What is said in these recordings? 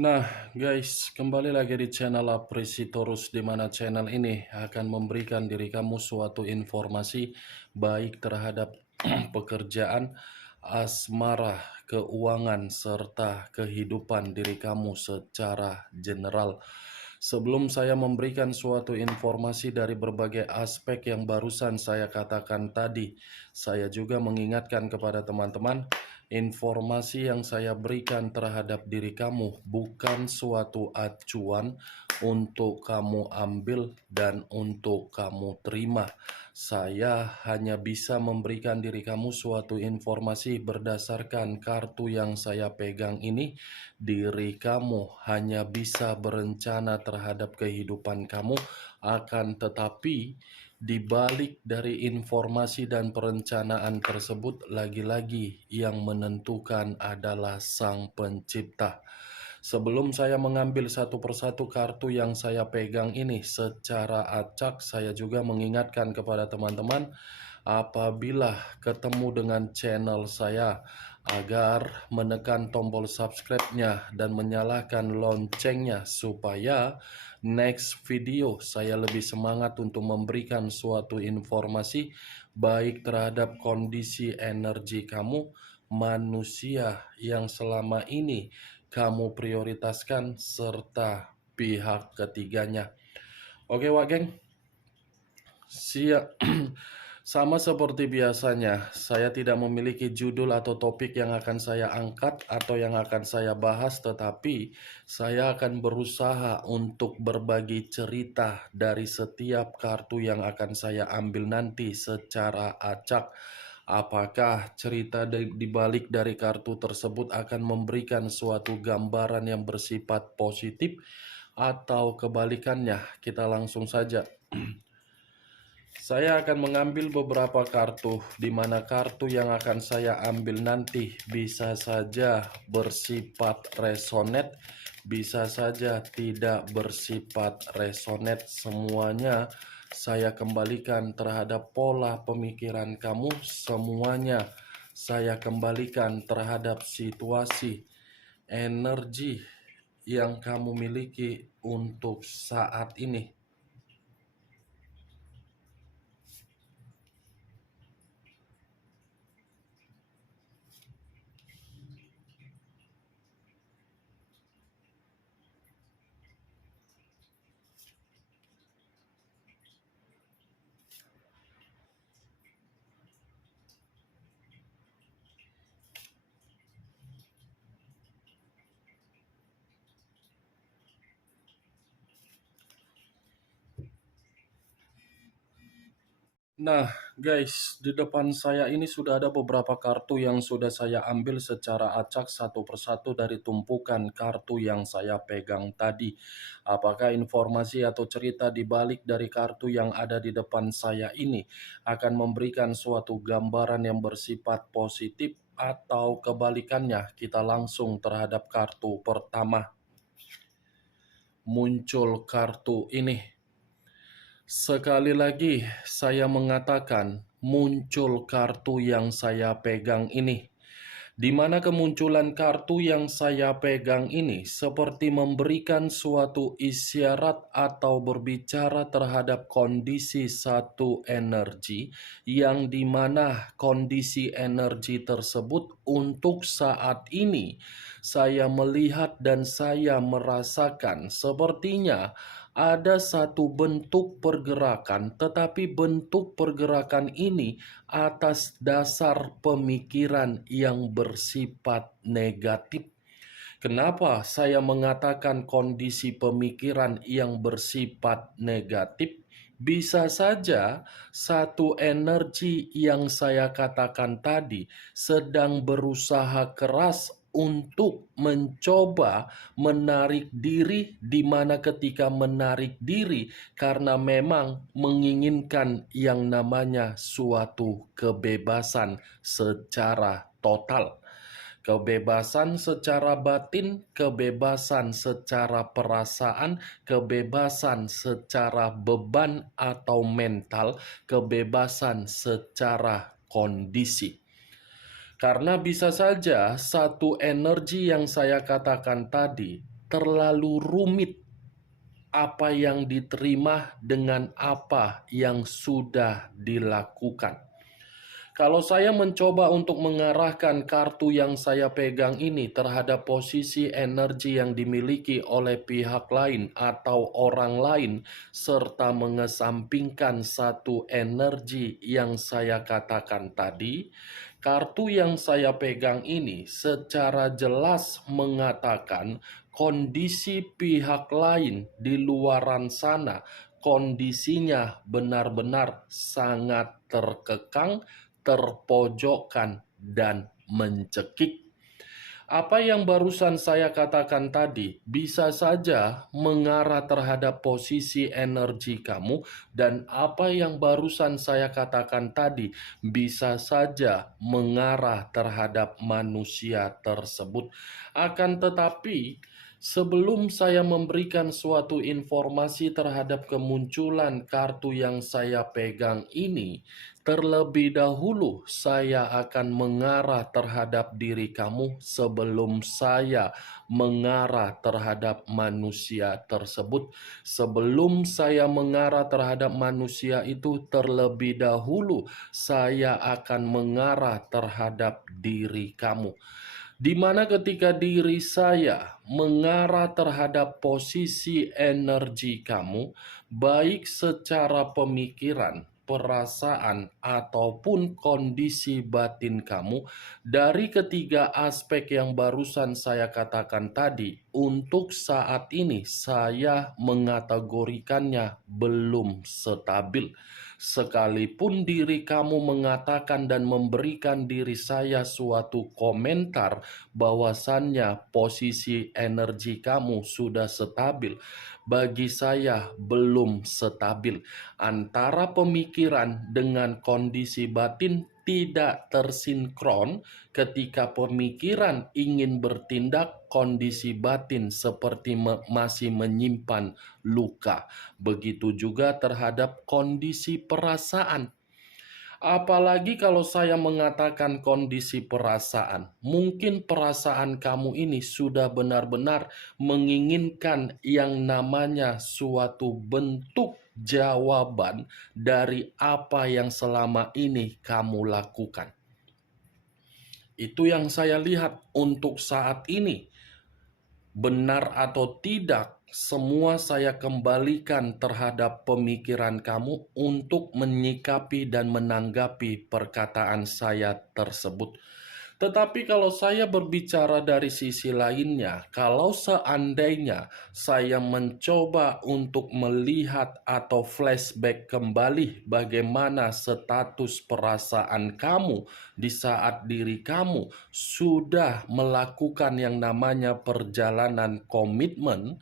Nah, guys, kembali lagi di channel Apresitorus, di mana channel ini akan memberikan diri kamu suatu informasi baik terhadap pekerjaan, asmara, keuangan, serta kehidupan diri kamu secara general. Sebelum saya memberikan suatu informasi dari berbagai aspek yang barusan saya katakan tadi, saya juga mengingatkan kepada teman-teman, informasi yang saya berikan terhadap diri kamu bukan suatu acuan untuk kamu ambil dan untuk kamu terima. Saya hanya bisa memberikan diri kamu suatu informasi berdasarkan kartu yang saya pegang ini. Diri kamu hanya bisa berencana terhadap kehidupan kamu, akan tetapi di balik dari informasi dan perencanaan tersebut, lagi-lagi yang menentukan adalah Sang Pencipta. Sebelum saya mengambil satu persatu kartu yang saya pegang ini secara acak, saya juga mengingatkan kepada teman-teman, apabila ketemu dengan channel saya, agar menekan tombol subscribe-nya dan menyalakan loncengnya supaya next video saya lebih semangat untuk memberikan suatu informasi baik terhadap kondisi energi kamu, manusia yang selama ini kamu prioritaskan, serta pihak ketiganya. Oke, Wak Geng. Siap. Sama seperti biasanya, saya tidak memiliki judul atau topik yang akan saya angkat atau yang akan saya bahas, tetapi saya akan berusaha untuk berbagi cerita dari setiap kartu yang akan saya ambil nanti secara acak. Apakah cerita di balik dari kartu tersebut akan memberikan suatu gambaran yang bersifat positif atau kebalikannya? Kita langsung saja. Saya akan mengambil beberapa kartu, di mana kartu yang akan saya ambil nanti bisa saja bersifat resonate, bisa saja tidak bersifat resonate. Semuanya saya kembalikan terhadap pola pemikiran kamu, semuanya saya kembalikan terhadap situasi, energi yang kamu miliki untuk saat ini. Nah, guys, di depan saya ini sudah ada beberapa kartu yang sudah saya ambil secara acak satu persatu dari tumpukan kartu yang saya pegang tadi. Apakah informasi atau cerita di balik dari kartu yang ada di depan saya ini akan memberikan suatu gambaran yang bersifat positif atau kebalikannya? Kita langsung terhadap kartu pertama. Muncul kartu ini. Sekali lagi saya mengatakan, muncul kartu yang saya pegang ini. Di mana kemunculan kartu yang saya pegang ini seperti memberikan suatu isyarat atau berbicara terhadap kondisi satu energi, yang dimana kondisi energi tersebut untuk saat ini saya melihat dan saya merasakan sepertinya ada satu bentuk pergerakan, tetapi bentuk pergerakan ini atas dasar pemikiran yang bersifat negatif. Kenapa saya mengatakan kondisi pemikiran yang bersifat negatif? Bisa saja satu energi yang saya katakan tadi sedang berusaha keras untuk mencoba menarik diri, di mana ketika menarik diri karena memang menginginkan yang namanya suatu kebebasan secara total. Kebebasan secara batin, kebebasan secara perasaan, kebebasan secara beban atau mental, kebebasan secara kondisi. Karena bisa saja satu energi yang saya katakan tadi terlalu rumit apa yang diterima dengan apa yang sudah dilakukan. Kalau saya mencoba untuk mengarahkan kartu yang saya pegang ini terhadap posisi energi yang dimiliki oleh pihak lain atau orang lain, serta mengesampingkan satu energi yang saya katakan tadi, kartu yang saya pegang ini secara jelas mengatakan kondisi pihak lain di luaran sana, kondisinya benar-benar sangat terkekang, terpojokkan, dan mencekik. Apa yang barusan saya katakan tadi bisa saja mengarah terhadap posisi energi kamu, dan apa yang barusan saya katakan tadi bisa saja mengarah terhadap manusia tersebut. Akan tetapi, sebelum saya memberikan suatu informasi terhadap kemunculan kartu yang saya pegang ini, terlebih dahulu saya akan mengarah terhadap diri kamu sebelum saya mengarah terhadap manusia tersebut. Sebelum saya mengarah terhadap manusia itu, terlebih dahulu saya akan mengarah terhadap diri kamu. Di mana ketika diri saya mengarah terhadap posisi energi kamu, baik secara pemikiran, perasaan, ataupun kondisi batin kamu, dari ketiga aspek yang barusan saya katakan tadi, untuk saat ini saya mengategorikannya belum stabil. Sekalipun diri kamu mengatakan dan memberikan diri saya suatu komentar bahwasannya posisi energi kamu sudah stabil, bagi saya belum stabil. Antara pemikiran dengan kondisi batin tidak tersinkron. Ketika pemikiran ingin bertindak, kondisi batin seperti masih menyimpan luka. Begitu juga terhadap kondisi perasaan. Apalagi kalau saya mengatakan kondisi perasaan, mungkin perasaan kamu ini sudah benar-benar menginginkan yang namanya suatu bentuk jawaban dari apa yang selama ini kamu lakukan. Itu yang saya lihat untuk saat ini. Benar atau tidak, semua saya kembalikan terhadap pemikiran kamu untuk menyikapi dan menanggapi perkataan saya tersebut. Tetapi kalau saya berbicara dari sisi lainnya, kalau seandainya saya mencoba untuk melihat atau flashback kembali bagaimana status perasaan kamu di saat diri kamu sudah melakukan yang namanya perjalanan komitmen,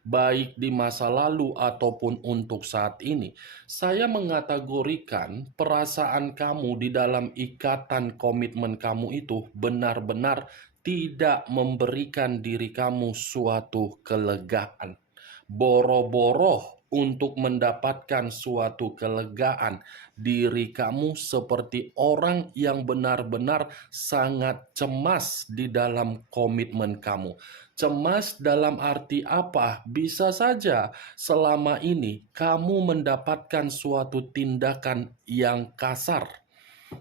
baik di masa lalu ataupun untuk saat ini, saya mengategorikan perasaan kamu di dalam ikatan komitmen kamu itu benar-benar tidak memberikan diri kamu suatu kelegaan. Boro-boro untuk mendapatkan suatu kelegaan, diri kamu seperti orang yang benar-benar sangat cemas di dalam komitmen kamu. Cemas dalam arti apa? Bisa saja selama ini kamu mendapatkan suatu tindakan yang kasar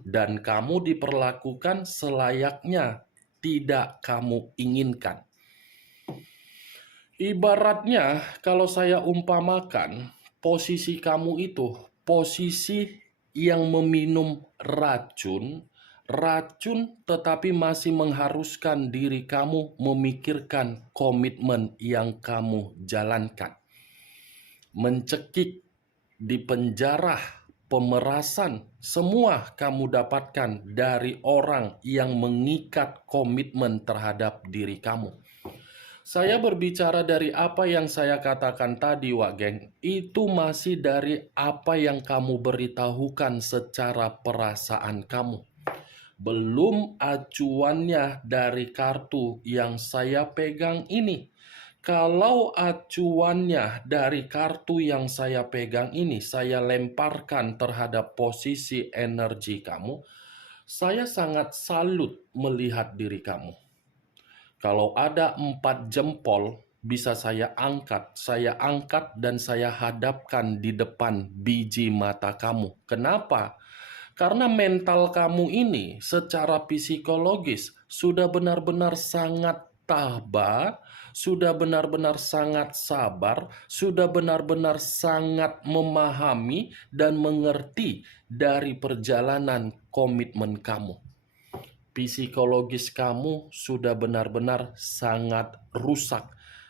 dan kamu diperlakukan selayaknya tidak kamu inginkan. Ibaratnya kalau saya umpamakan, posisi kamu itu posisi yang meminum racun tetapi masih mengharuskan diri kamu memikirkan komitmen yang kamu jalankan. Mencekik, dipenjara, pemerasan, semua kamu dapatkan dari orang yang mengikat komitmen terhadap diri kamu. Saya berbicara dari apa yang saya katakan tadi, Wak Geng. Itu masih dari apa yang kamu beritahukan secara perasaan kamu. Belum acuannya dari kartu yang saya pegang ini. Kalau acuannya dari kartu yang saya pegang ini, saya lemparkan terhadap posisi energi kamu, saya sangat salut melihat diri kamu. Kalau ada 4 jempol, bisa saya angkat dan saya hadapkan di depan biji mata kamu. Kenapa? Karena mental kamu ini secara psikologis sudah benar-benar sangat tabah, sudah benar-benar sangat sabar, sudah benar-benar sangat memahami dan mengerti dari perjalanan komitmen kamu. Psikologis kamu sudah benar-benar sangat rusak.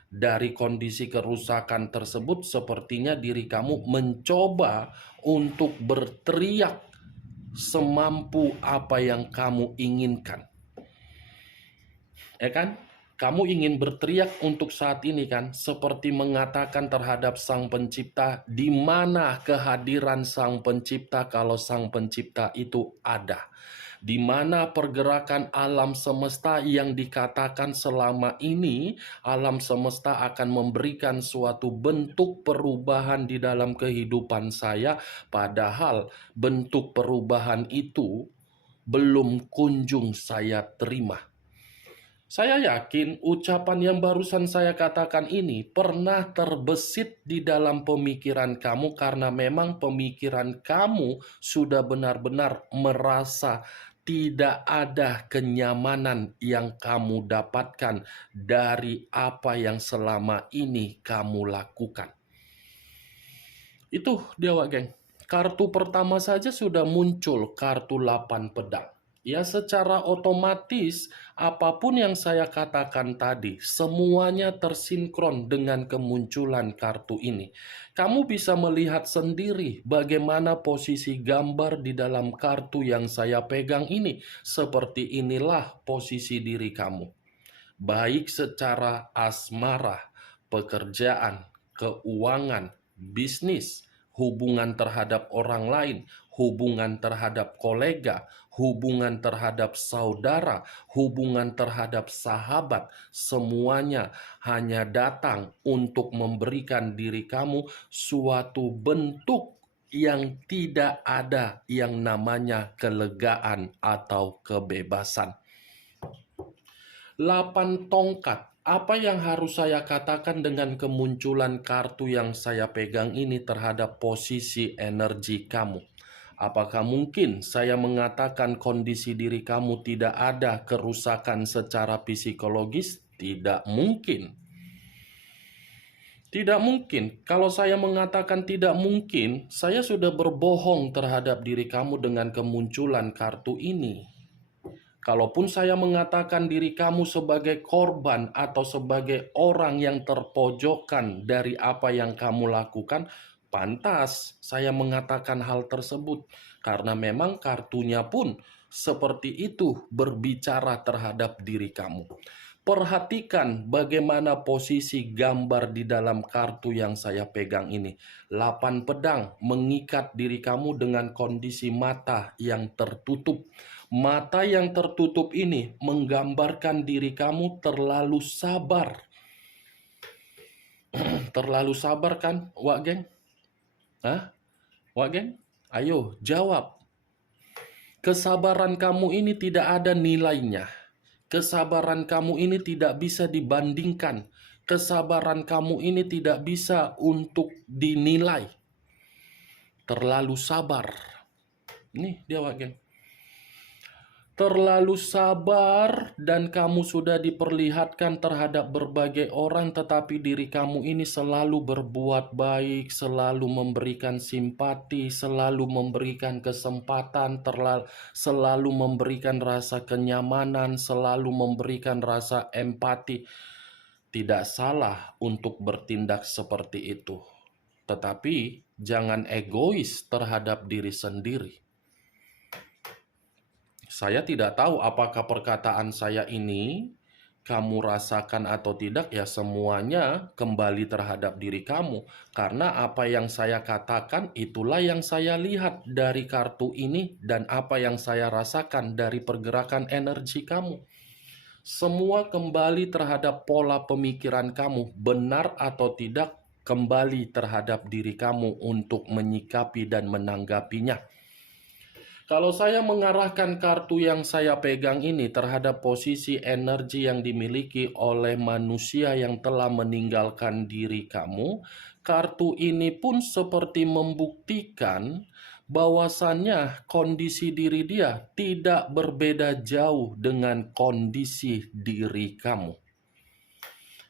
Dari kondisi kerusakan tersebut, sepertinya diri kamu mencoba untuk berteriak semampu apa yang kamu inginkan. Ya kan? Kamu ingin berteriak untuk saat ini kan? Seperti mengatakan terhadap Sang Pencipta, di mana kehadiran Sang Pencipta kalau Sang Pencipta itu ada? Di mana pergerakan alam semesta yang dikatakan selama ini alam semesta akan memberikan suatu bentuk perubahan di dalam kehidupan saya, padahal bentuk perubahan itu belum kunjung saya terima. Saya yakin ucapan yang barusan saya katakan ini pernah terbesit di dalam pemikiran kamu karena memang pemikiran kamu sudah benar-benar merasa tidak ada kenyamanan yang kamu dapatkan dari apa yang selama ini kamu lakukan. Itu dia, Wak Geng. Kartu pertama saja sudah muncul, kartu 8 pedang. Ya, secara otomatis apapun yang saya katakan tadi semuanya tersinkron dengan kemunculan kartu ini. Kamu bisa melihat sendiri bagaimana posisi gambar di dalam kartu yang saya pegang ini. Seperti inilah posisi diri kamu. Baik secara asmara, pekerjaan, keuangan, bisnis, hubungan terhadap orang lain, hubungan terhadap kolega, hubungan terhadap saudara, hubungan terhadap sahabat, semuanya hanya datang untuk memberikan diri kamu suatu bentuk yang tidak ada yang namanya kelegaan atau kebebasan. 8 tongkat. Apa yang harus saya katakan dengan kemunculan kartu yang saya pegang ini terhadap posisi energi kamu? Apakah mungkin saya mengatakan kondisi diri kamu tidak ada kerusakan secara psikologis? Tidak mungkin. Tidak mungkin. Kalau saya mengatakan tidak mungkin, saya sudah berbohong terhadap diri kamu dengan kemunculan kartu ini. Kalaupun saya mengatakan diri kamu sebagai korban atau sebagai orang yang terpojokkan dari apa yang kamu lakukan, pantas saya mengatakan hal tersebut. Karena memang kartunya pun seperti itu berbicara terhadap diri kamu. Perhatikan bagaimana posisi gambar di dalam kartu yang saya pegang ini. 8 pedang mengikat diri kamu dengan kondisi mata yang tertutup. Mata yang tertutup ini menggambarkan diri kamu terlalu sabar. Terlalu sabar kan, Wak Geng? Hah? Wak Geng? Ayo, jawab. Kesabaran kamu ini tidak ada nilainya. Kesabaran kamu ini tidak bisa dibandingkan. Kesabaran kamu ini tidak bisa untuk dinilai. Terlalu sabar. Nih dia, Wak Geng. Terlalu sabar dan kamu sudah diperlihatkan terhadap berbagai orang, tetapi diri kamu ini selalu berbuat baik, selalu memberikan simpati, selalu memberikan kesempatan, selalu memberikan rasa kenyamanan, selalu memberikan rasa empati. Tidak salah untuk bertindak seperti itu, tetapi jangan egois terhadap diri sendiri. Saya tidak tahu apakah perkataan saya ini kamu rasakan atau tidak, ya semuanya kembali terhadap diri kamu. Karena apa yang saya katakan itulah yang saya lihat dari kartu ini dan apa yang saya rasakan dari pergerakan energi kamu. Semua kembali terhadap pola pemikiran kamu, benar atau tidak kembali terhadap diri kamu untuk menyikapi dan menanggapinya. Kalau saya mengarahkan kartu yang saya pegang ini terhadap posisi energi yang dimiliki oleh manusia yang telah meninggalkan diri kamu, kartu ini pun seperti membuktikan bahwasannya kondisi diri dia tidak berbeda jauh dengan kondisi diri kamu.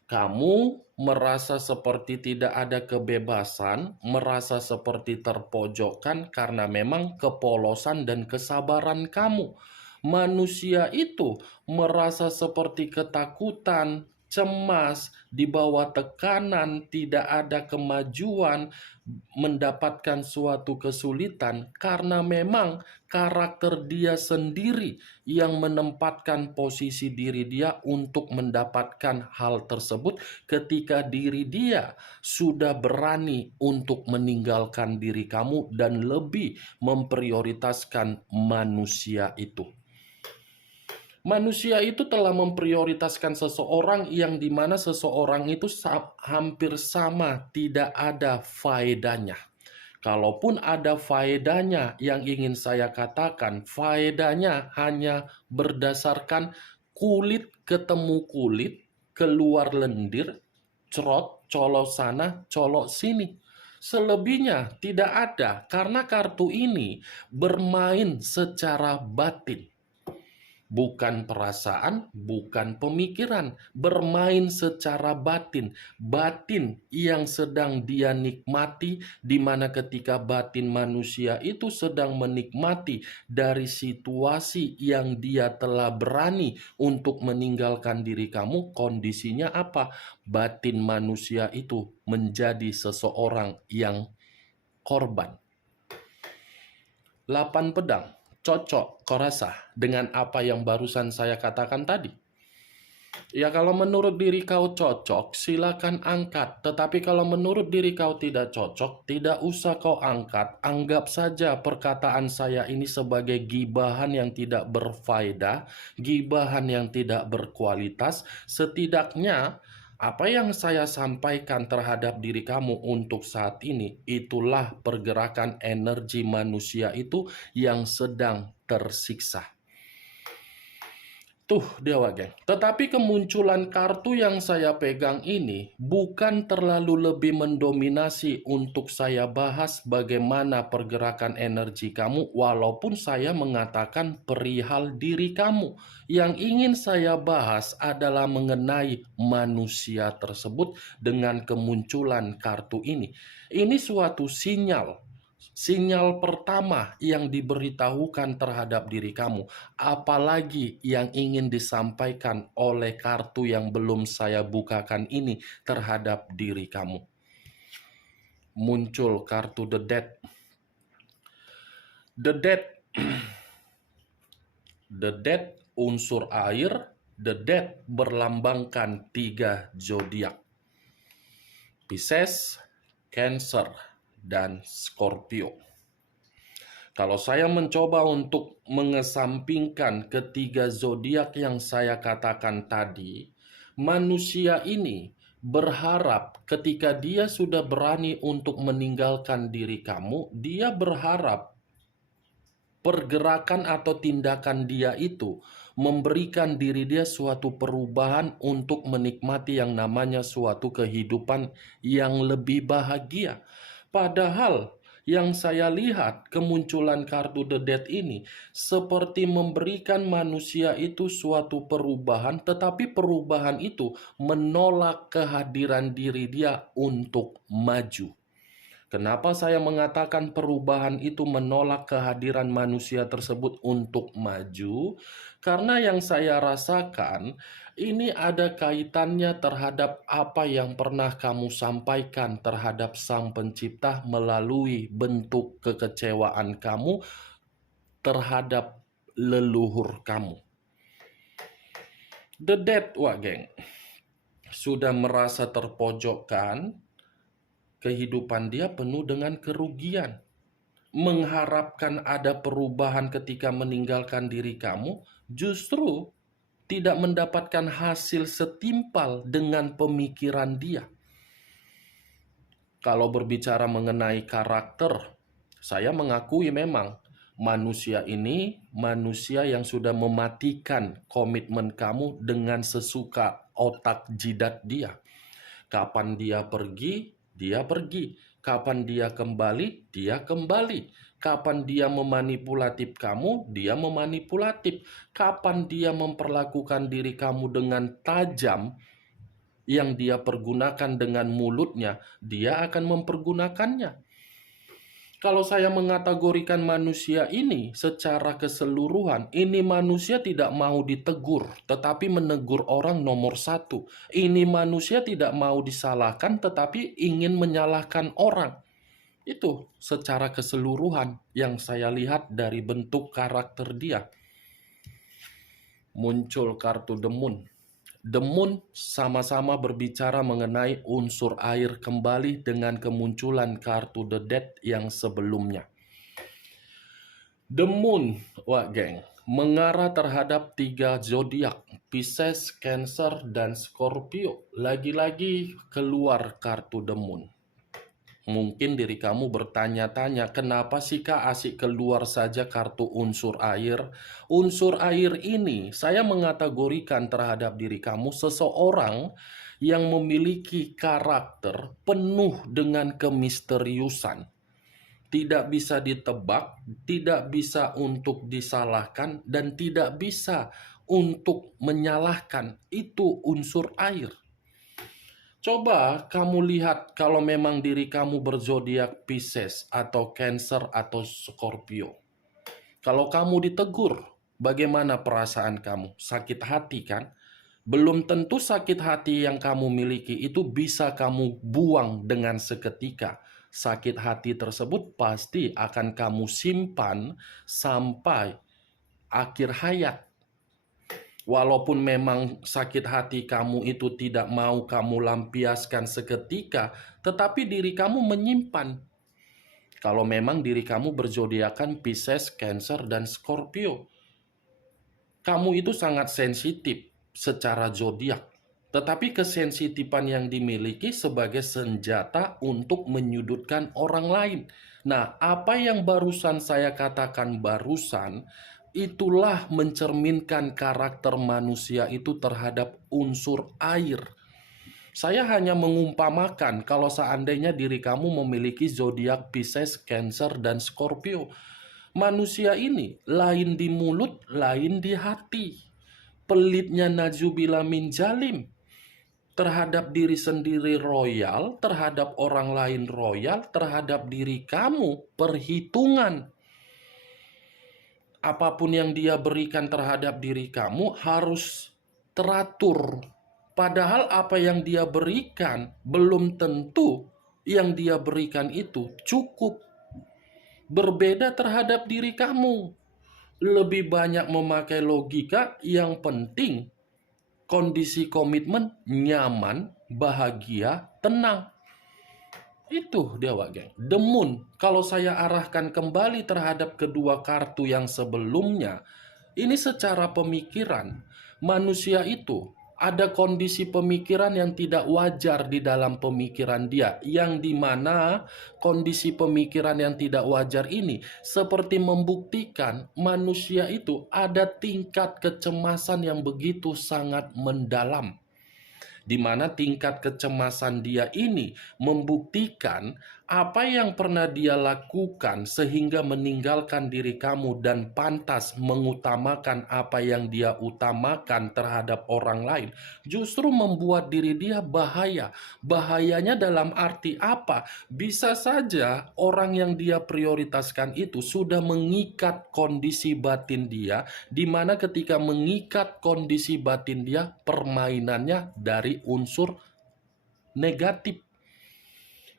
Kamu merasa seperti tidak ada kebebasan, merasa seperti terpojokkan karena memang kepolosan dan kesabaran kamu. Manusia itu merasa seperti ketakutan, cemas, di bawah tekanan, tidak ada kemajuan, mendapatkan suatu kesulitan karena memang karakter dia sendiri yang menempatkan posisi diri dia untuk mendapatkan hal tersebut ketika diri dia sudah berani untuk meninggalkan diri kamu dan lebih memprioritaskan manusia itu. Manusia itu telah memprioritaskan seseorang yang dimana seseorang itu hampir sama, tidak ada faedahnya. Kalaupun ada faedahnya, yang ingin saya katakan, faedahnya hanya berdasarkan kulit ketemu kulit, keluar lendir, cerot, colok sana, colok sini. Selebihnya tidak ada, karena kartu ini bermain secara batin. Bukan perasaan, bukan pemikiran, bermain secara batin. Batin yang sedang dia nikmati, di mana ketika batin manusia itu sedang menikmati dari situasi yang dia telah berani untuk meninggalkan diri kamu, kondisinya apa? Batin manusia itu menjadi seseorang yang korban. 8 pedang. Cocok, kau rasa, dengan apa yang barusan saya katakan tadi? Ya, kalau menurut diri kau cocok, silakan angkat. Tetapi kalau menurut diri kau tidak cocok, tidak usah kau angkat. Anggap saja perkataan saya ini sebagai gibahan yang tidak berfaedah, gibahan yang tidak berkualitas. Setidaknya apa yang saya sampaikan terhadap diri kamu untuk saat ini, itulah pergerakan energi manusia itu yang sedang tersiksa. Tuh Dewa Geng. Tetapi kemunculan kartu yang saya pegang ini bukan terlalu lebih mendominasi untuk saya bahas bagaimana pergerakan energi kamu, walaupun saya mengatakan perihal diri kamu. Yang ingin saya bahas adalah mengenai manusia tersebut dengan kemunculan kartu ini. Ini suatu sinyal. Sinyal pertama yang diberitahukan terhadap diri kamu, apalagi yang ingin disampaikan oleh kartu yang belum saya bukakan ini terhadap diri kamu. Muncul kartu The Dead. The Dead, The Dead unsur air, The Dead berlambangkan 3 zodiak. Pisces, Cancer, dan Scorpio. Kalau saya mencoba untuk mengesampingkan ketiga zodiak yang saya katakan tadi, manusia ini berharap ketika dia sudah berani untuk meninggalkan diri kamu, dia berharap pergerakan atau tindakan dia itu memberikan diri dia suatu perubahan untuk menikmati yang namanya suatu kehidupan yang lebih bahagia. Padahal yang saya lihat kemunculan kartu The Dead ini seperti memberikan manusia itu suatu perubahan, tetapi perubahan itu menolak kehadiran diri dia untuk maju. Kenapa saya mengatakan perubahan itu menolak kehadiran manusia tersebut untuk maju? Karena yang saya rasakan ini ada kaitannya terhadap apa yang pernah kamu sampaikan terhadap Sang Pencipta melalui bentuk kekecewaan kamu terhadap leluhur kamu. The Dead, wah geng, sudah merasa terpojokkan. Kehidupan dia penuh dengan kerugian. Mengharapkan ada perubahan ketika meninggalkan diri kamu, justru tidak mendapatkan hasil setimpal dengan pemikiran dia. Kalau berbicara mengenai karakter, saya mengakui memang Manusia ini manusia yang sudah mematikan komitmen kamu dengan sesuka otak jidat dia. Kapan dia pergi, dia pergi. Kapan dia kembali, dia kembali. Kapan dia memanipulatif kamu, dia memanipulatif. Kapan dia memperlakukan diri kamu dengan tajam, yang dia pergunakan dengan mulutnya, dia akan mempergunakannya. Kalau saya mengategorikan manusia ini secara keseluruhan, ini manusia tidak mau ditegur, tetapi menegur orang nomor satu. Ini manusia tidak mau disalahkan, tetapi ingin menyalahkan orang. Itu secara keseluruhan yang saya lihat dari bentuk karakter dia. Muncul kartu The Moon. The Moon sama-sama berbicara mengenai unsur air kembali dengan kemunculan kartu The Dead yang sebelumnya. The Moon, wah geng, mengarah terhadap 3 zodiak, Pisces, Cancer, dan Scorpio. Lagi-lagi keluar kartu The Moon. Mungkin diri kamu bertanya-tanya, kenapa sih Kak asik keluar saja kartu unsur air? Unsur air ini saya mengategorikan terhadap diri kamu seseorang yang memiliki karakter penuh dengan kemisteriusan. Tidak bisa ditebak, tidak bisa untuk disalahkan, dan tidak bisa untuk menyalahkan. Itu unsur air. Coba kamu lihat kalau memang diri kamu berzodiak Pisces atau Cancer atau Scorpio. Kalau kamu ditegur, bagaimana perasaan kamu? Sakit hati kan? Belum tentu sakit hati yang kamu miliki itu bisa kamu buang dengan seketika. Sakit hati tersebut pasti akan kamu simpan sampai akhir hayat. Walaupun memang sakit hati kamu itu tidak mau kamu lampiaskan seketika, tetapi diri kamu menyimpan. Kalau memang diri kamu berzodiakan Pisces, Cancer, dan Scorpio, kamu itu sangat sensitif secara zodiak. Tetapi kesensitifan yang dimiliki sebagai senjata untuk menyudutkan orang lain. Nah, apa yang barusan saya katakan itulah mencerminkan karakter manusia itu terhadap unsur air. Saya hanya mengumpamakan kalau seandainya diri kamu memiliki zodiak Pisces, Cancer, dan Scorpio. Manusia ini lain di mulut, lain di hati. Pelitnya najubila min jalim. Terhadap diri sendiri royal, terhadap orang lain royal, terhadap diri kamu perhitungan. Apapun yang dia berikan terhadap diri kamu harus teratur. Padahal apa yang dia berikan belum tentu yang dia berikan itu cukup. Berbeda terhadap diri kamu. Lebih banyak memakai logika, yang penting kondisi komitmen nyaman, bahagia, tenang. Itu dia geng. The Moon, kalau saya arahkan kembali terhadap kedua kartu yang sebelumnya, ini secara pemikiran, manusia itu ada kondisi pemikiran yang tidak wajar di dalam pemikiran dia, yang dimana kondisi pemikiran yang tidak wajar ini seperti membuktikan manusia itu ada tingkat kecemasan yang begitu sangat mendalam, di mana tingkat kecemasan dia ini membuktikan apa yang pernah dia lakukan sehingga meninggalkan diri kamu dan pantas mengutamakan apa yang dia utamakan terhadap orang lain, justru membuat diri dia bahaya. Bahayanya dalam arti apa? Bisa saja orang yang dia prioritaskan itu sudah mengikat kondisi batin dia, di mana ketika mengikat kondisi batin dia, permainannya dari unsur negatif.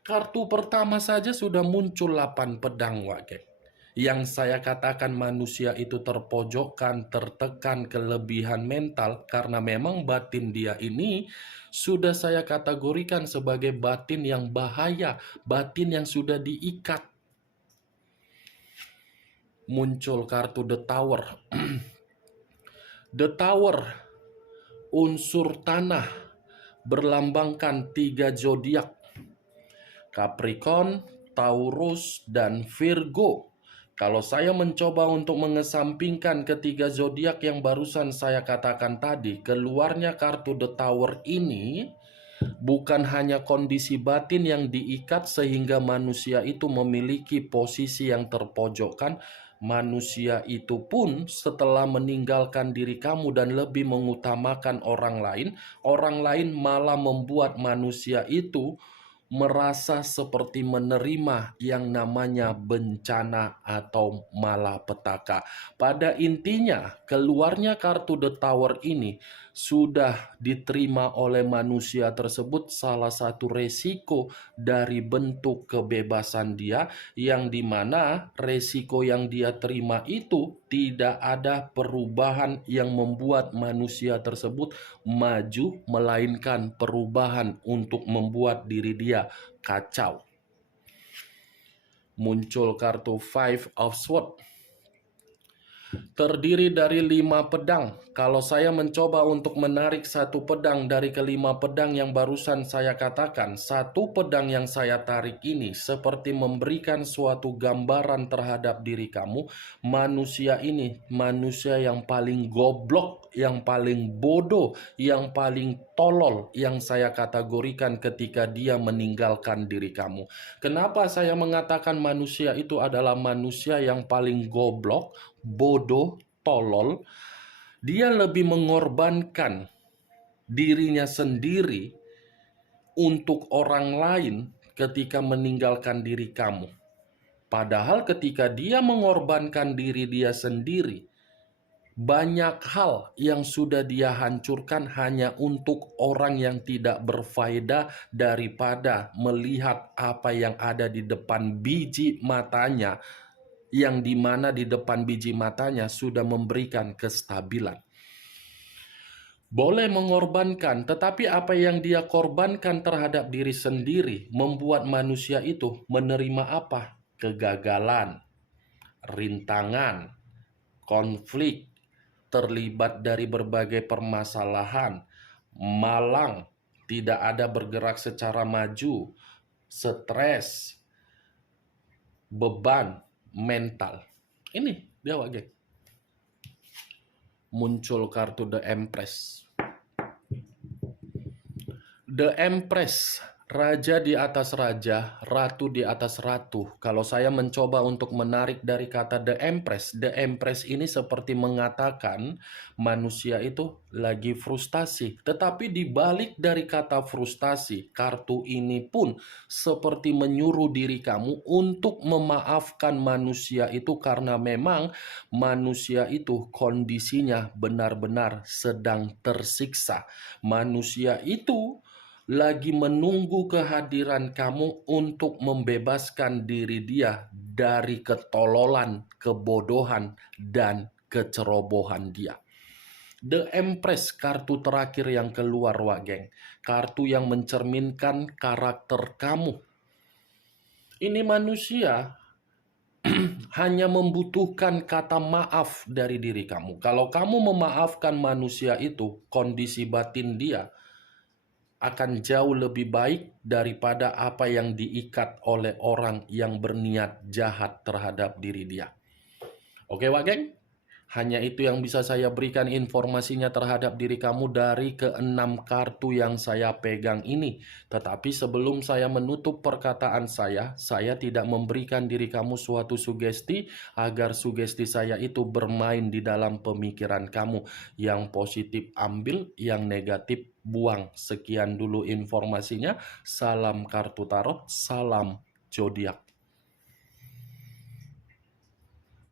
Kartu pertama saja sudah muncul 8 pedang, Wak. Yang saya katakan manusia itu terpojokkan, tertekan, kelebihan mental, karena memang batin dia ini sudah saya kategorikan sebagai batin yang bahaya, batin yang sudah diikat. Muncul kartu The Tower. The Tower, unsur tanah, berlambangkan 3 zodiak, Capricorn, Taurus, dan Virgo. Kalau saya mencoba untuk mengesampingkan ketiga zodiak yang barusan saya katakan tadi, keluarnya kartu The Tower ini bukan hanya kondisi batin yang diikat sehingga manusia itu memiliki posisi yang terpojokkan. Manusia itu pun setelah meninggalkan diri kamu dan lebih mengutamakan orang lain malah membuat manusia itu merasa seperti menerima yang namanya bencana atau malapetaka. Pada intinya, keluarnya kartu The Tower ini sudah diterima oleh manusia tersebut salah satu resiko dari bentuk kebebasan dia, yang dimana resiko yang dia terima itu tidak ada perubahan yang membuat manusia tersebut maju, melainkan perubahan untuk membuat diri dia kacau. Muncul kartu Five of Swords. Terdiri dari 5 pedang. Kalau saya mencoba untuk menarik satu pedang dari kelima pedang yang barusan saya katakan, satu pedang yang saya tarik ini seperti memberikan suatu gambaran terhadap diri kamu. Manusia ini, manusia yang paling goblok, yang paling bodoh, yang paling tolol yang saya kategorikan ketika dia meninggalkan diri kamu. Kenapa saya mengatakan manusia itu adalah manusia yang paling goblok, bodoh, tolol? Dia lebih mengorbankan dirinya sendiri untuk orang lain ketika meninggalkan diri kamu. Padahal ketika dia mengorbankan diri dia sendiri, banyak hal yang sudah dia hancurkan hanya untuk orang yang tidak berfaedah, daripada melihat apa yang ada di depan biji matanya, yang dimana di depan biji matanya sudah memberikan kestabilan. Boleh mengorbankan, tetapi apa yang dia korbankan terhadap diri sendiri membuat manusia itu menerima apa? Kegagalan, rintangan, konflik, terlibat dari berbagai permasalahan, malang, tidak ada bergerak secara maju, stres, beban mental. Ini dia geng. Muncul kartu The Empress. The Empress, raja di atas raja, ratu di atas ratu. Kalau saya mencoba untuk menarik dari kata The Empress ini seperti mengatakan manusia itu lagi frustasi. Tetapi di balik dari kata frustasi, kartu ini pun seperti menyuruh diri kamu untuk memaafkan manusia itu, karena memang manusia itu kondisinya benar-benar sedang tersiksa. Manusia itu lagi menunggu kehadiran kamu untuk membebaskan diri dia dari ketololan, kebodohan, dan kecerobohan dia. The Empress, kartu terakhir yang keluar, geng. Kartu yang mencerminkan karakter kamu. Ini manusia hanya membutuhkan kata maaf dari diri kamu. Kalau kamu memaafkan manusia itu, kondisi batin dia akan jauh lebih baik daripada apa yang diikat oleh orang yang berniat jahat terhadap diri dia. Oke, geng? Hanya itu yang bisa saya berikan informasinya terhadap diri kamu dari ke-6 kartu yang saya pegang ini. Tetapi sebelum saya menutup perkataan saya tidak memberikan diri kamu suatu sugesti agar sugesti saya itu bermain di dalam pemikiran kamu. Yang positif ambil, yang negatif buang. Sekian dulu informasinya. Salam kartu tarot, salam zodiak.